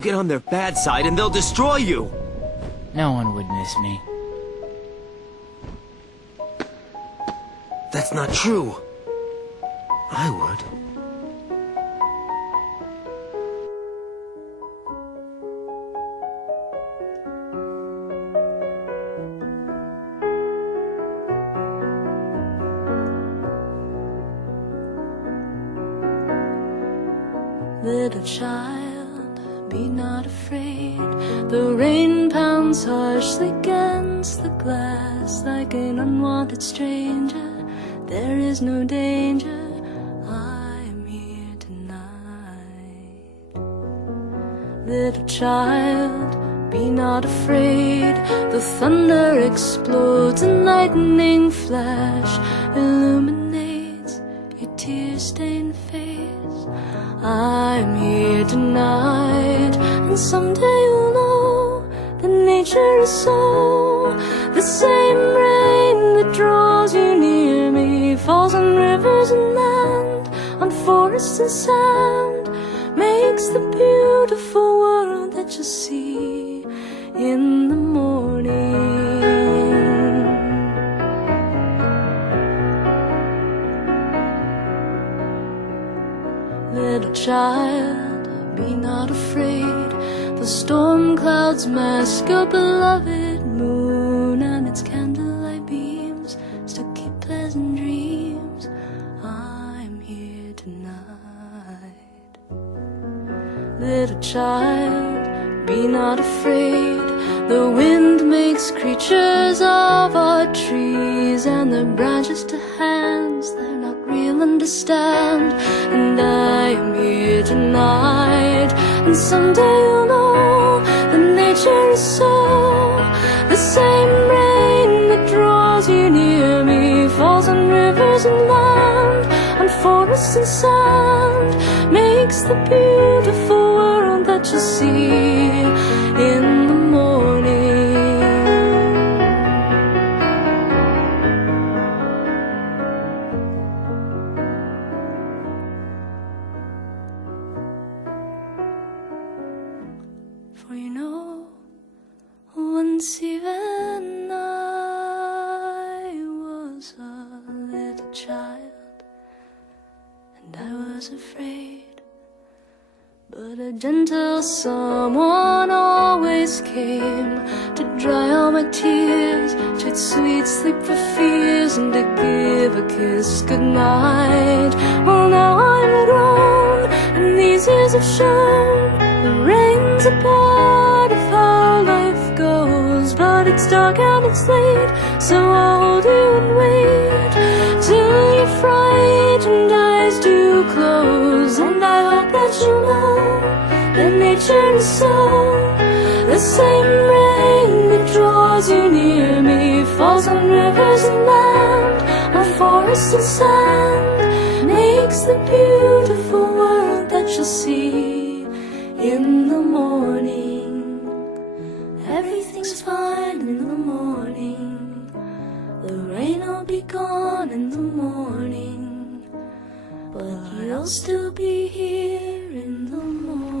Get on their bad side and they'll destroy you! No one would miss me. That's not true. I would. Little child, be not afraid. The rain pounds harshly against the glass like an unwanted stranger. There is no danger, I am here tonight. Little child, be not afraid. The thunder explodes, a lightning flash illuminates your tear-stained face. I'm here tonight, and someday you'll know that nature is so. The same rain that draws you near me falls on rivers and land, on forests and sand, makes the beautiful world that you see in the morning. Little child, be not afraid. The storm clouds mask your beloved moon, and its candlelight beams still keep pleasant dreams. I'm here tonight. Little child, be not afraid. The wind makes creatures of our trees, and the branches to hands they're not real, understand. And I am here tonight, and someday you'll know that nature is so. The same rain that draws you near me falls on rivers and land, on forests and sand, makes the beautiful world that you see in the morning. For you know, once even I was a little child, and I was afraid. But a gentle someone always came to dry all my tears, trade sweet sleep for fears, and to give a kiss goodnight. Well, now I'm grown, and these years have shown the rain's a part of how life goes. But it's dark and it's late, so I'll hold you and wait till your frightened eyes do close. And I hope that you know that nature is so. The same rain that draws you near me falls on rivers and land, on forests and sand, makes the beautiful world that you'll see in the morning. Everything's fine in the morning. The rain will be gone in the morning, but you'll still be here in the morning.